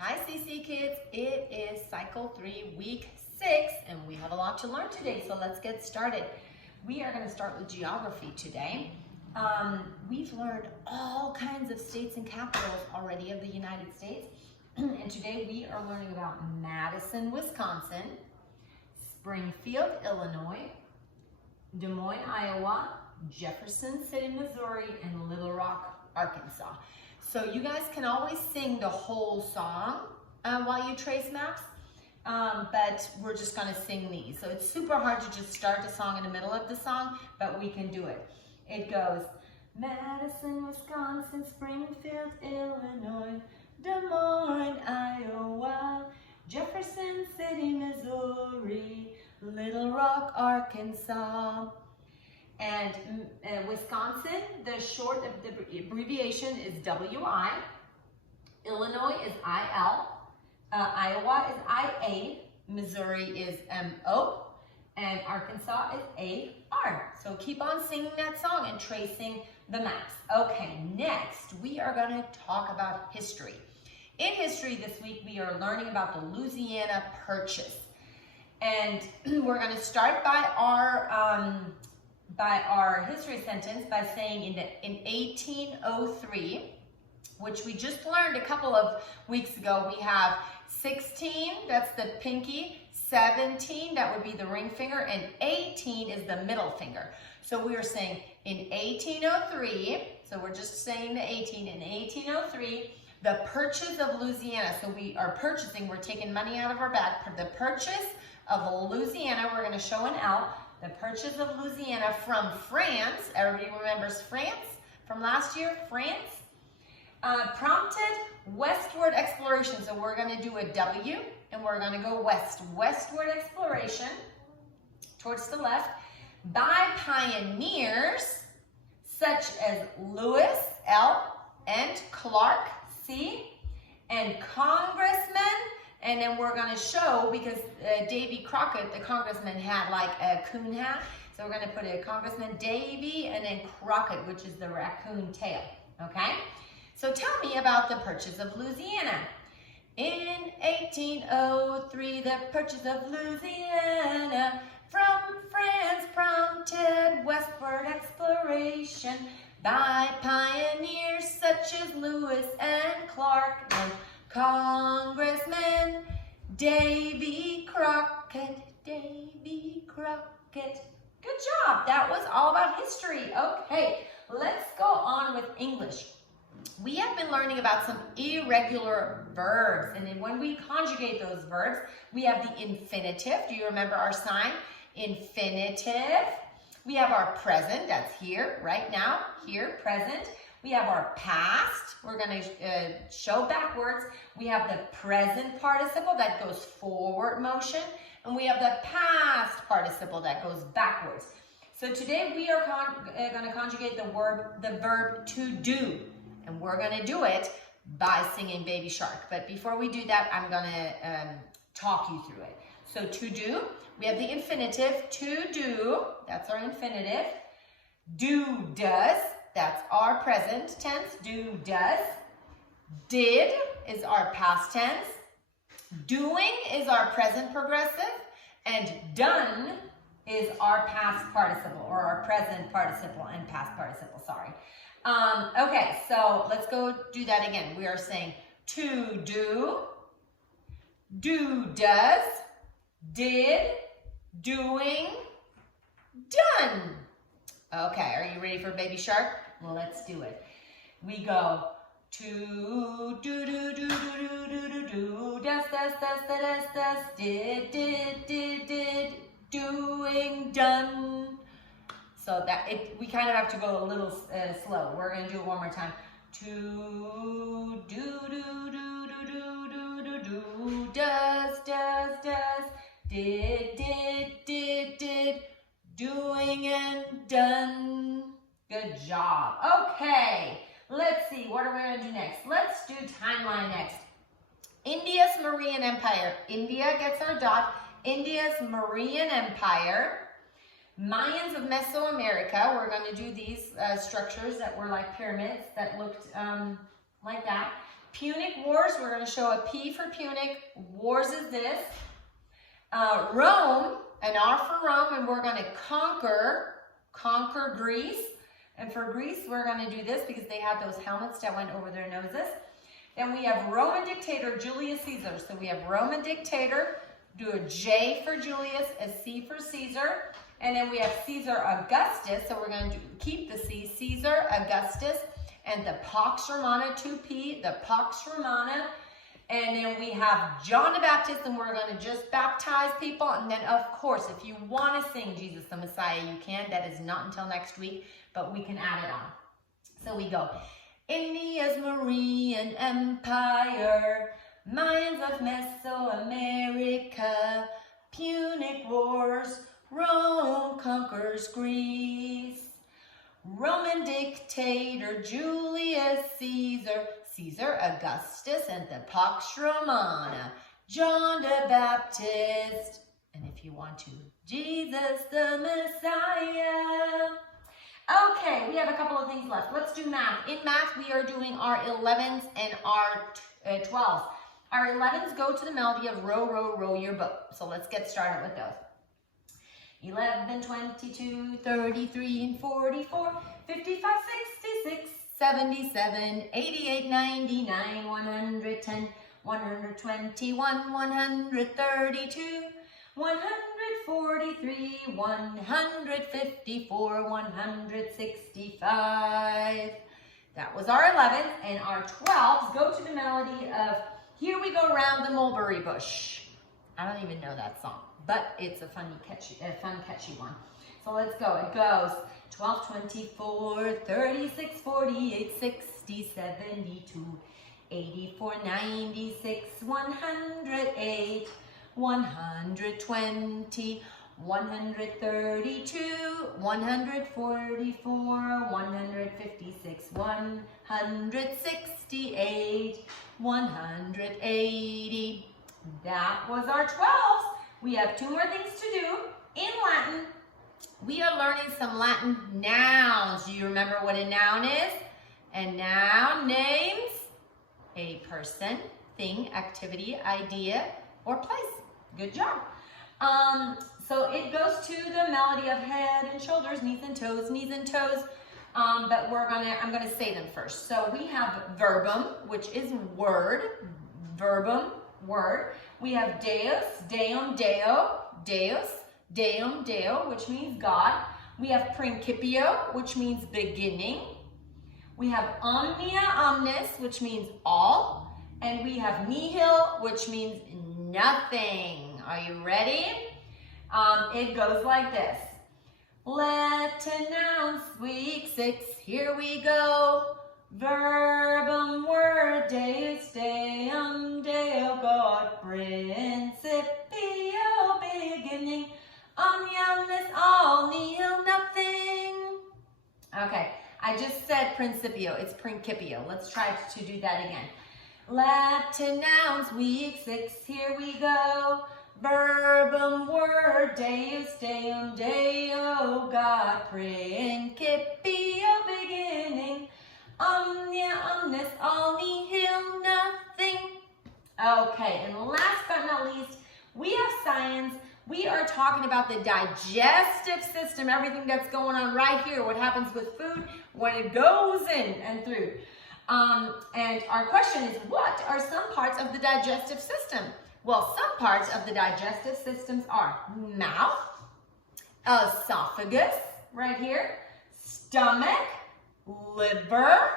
Hi CC Kids, it is Cycle 3, Week 6, and we have a lot to learn today, so let's get started. We are going to start with geography today. We've learned all kinds of states and capitals already of the United States, and today we are learning about Madison, Wisconsin, Springfield, Illinois, Des Moines, Iowa, Jefferson City, Missouri, and Little Rock, Arkansas. So you guys can always sing the whole song while you trace maps, but we're just gonna sing these. So it's super hard to just start the song in the middle of the song, but we can do it. It goes, Madison, Wisconsin, Springfield, Illinois, Des Moines, Iowa, Jefferson City, Missouri, Little Rock, Arkansas. And Wisconsin, the short of the abbreviation is WI. Illinois is IL. Iowa is IA. Missouri is MO. And Arkansas is AR. So keep on singing that song and tracing the maps. Okay, next we are going to talk about history. In history this week, we are learning about the Louisiana Purchase. And we're going to start by our history sentence by saying in 1803, which we just learned a couple of weeks ago, we have 16, that's the pinky, 17, that would be the ring finger, and 18 is the middle finger. So we are saying in 1803, so we're just saying the 18, in 1803, the purchase of Louisiana, so we are purchasing, we're taking money out of our bag, the purchase of Louisiana, we're going to show an L, the purchase of Louisiana from France, everybody remembers France from last year, France, prompted westward exploration. So we're going to do a W and we're going to go westward exploration towards the left by pioneers such as Lewis, L, and Clark, C, and congressmen. And then we're going to show, because Davy Crockett, the congressman, had like a coon hat. So we're going to put a Congressman Davy and then Crockett, which is the raccoon tail. Okay? So tell me about the purchase of Louisiana. In 1803, the purchase of Louisiana from France prompted westward exploration by pioneers such as Lewis and Clark and Congressman Davy Crockett, Davy Crockett. Good job. That was all about history. Okay, let's go on with English. We have been learning about some irregular verbs, and then when we conjugate those verbs, we have the infinitive. Do you remember our sign? Infinitive. We have our present, that's here, right now, here, present. We have our past, we're going to show backwards. We have the present participle that goes forward motion, and we have the past participle that goes backwards. So today we are going to conjugate the verb to do, and we're going to do it by singing Baby Shark. But before we do that, I'm going to talk you through it. So to do, we have the infinitive, to do, that's our infinitive. Do, does. That's our present tense, do, does. Did is our past tense. Doing is our present progressive. And done is our past participle, or our present participle and past participle, sorry. Okay, so let's go do that again. We are saying to do, does, did, doing, done. Okay, are you ready for Baby Shark? Well, let's do it. We go to do, does, did, doing, done. So that we kind of have to go a little slow. We're going to do it one more time. To do, does, did, doing and done. Good job. Okay, let's see. What are we going to do next? Let's do timeline next. India's Mauryan Empire. India gets our dot. India's Mauryan Empire. Mayans of Mesoamerica. We're going to do these structures that were like pyramids that looked like that. Punic Wars, we're going to show a P for Punic. Wars is this. Rome, an R for Rome, and we're going to conquer Greece. And for Greece, we're going to do this because they had those helmets that went over their noses. Then we have Roman dictator Julius Caesar. So we have Roman dictator, do a J for Julius, a C for Caesar. And then we have Caesar Augustus. So we're going to keep the C, Caesar Augustus. And the Pax Romana, 2P, the Pax Romana. And then we have John the Baptist, and we're going to just baptize people. And then, of course, if you want to sing Jesus the Messiah, you can. That is not until next week, but we can add it on. So we go. In the Asmorean Empire, Mayans of Mesoamerica, Punic Wars, Rome conquers Greece. Roman dictator Julius Caesar, Caesar Augustus, and the Pax Romana, John the Baptist, and if you want to, Jesus the Messiah. Okay, we have a couple of things left. Let's do math. In math, we are doing our 11s and our 12s. Our 11s go to the melody of Row, Row, Row Your Boat. So let's get started with those. 11, 22, 33, and 44, 55, 66, 77, 88, 99, 110, 121, 132, 143, 154, 165. That was our 11th, and our 12s go to the melody of Here We Go Round the Mulberry Bush. I don't even know that song, but it's a fun, catchy one. So let's go. It goes 12, 24, 36, 48, 60, 72, 84, 96, 108, 120, 132, 144, 156, 168, 180. That was our 12s. We have two more things to do. In Latin, we are learning some Latin nouns. Do you remember what a noun is? A noun names a person, thing, activity, idea, or place. Good job. So it goes to the melody of head and shoulders, knees and toes, knees and toes. But I'm gonna say them first. So we have verbum, which is word, verbum, word. We have deus, deum, deo, deus, deum, deo, which means God. We have principio, which means beginning. We have omnia, omnis, which means all. And we have nihil, which means nothing. Are you ready? It goes like this. Latin nouns, week 6, here we go. Verbum, word, deus, deum, deo, God, principio, beginning, omnia, omnis, all, nihil, nothing. Okay, I just said principio, it's principio. Let's try to do that again. Latin nouns, week 6, here we go. Verbum, word, deus, deum, deo, God, principio, beginning, omnia, omnis, all, nihil, nothing. Okay, and last but not least, we have science. We are talking about the digestive system, everything that's going on right here, what happens with food when it goes in and through. And our question is, what are some parts of the digestive system? Well, some parts of the digestive systems are mouth, esophagus, right here, stomach, liver,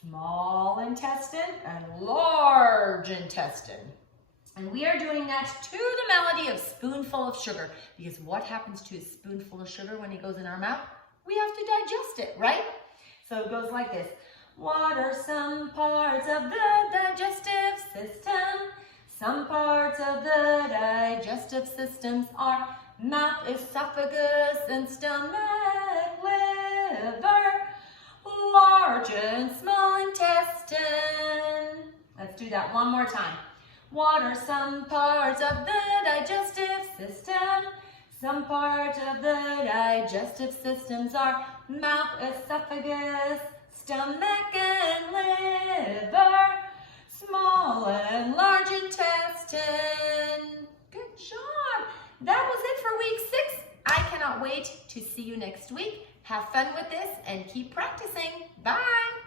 small intestine, and large intestine. And we are doing that to the melody of spoonful of sugar, because what happens to a spoonful of sugar when it goes in our mouth? We have to digest it, right? So it goes like this. What are some parts of the digestive system? Some parts of the digestive systems are mouth, esophagus, and stomach, liver, large and small intestine. Let's do that one more time. What are some parts of the digestive system? Some parts of the digestive systems are mouth, esophagus, stomach, and liver, small and large intestine. Good job. That was it for week 6. I cannot wait to see you next week. Have fun with this and keep practicing. Bye.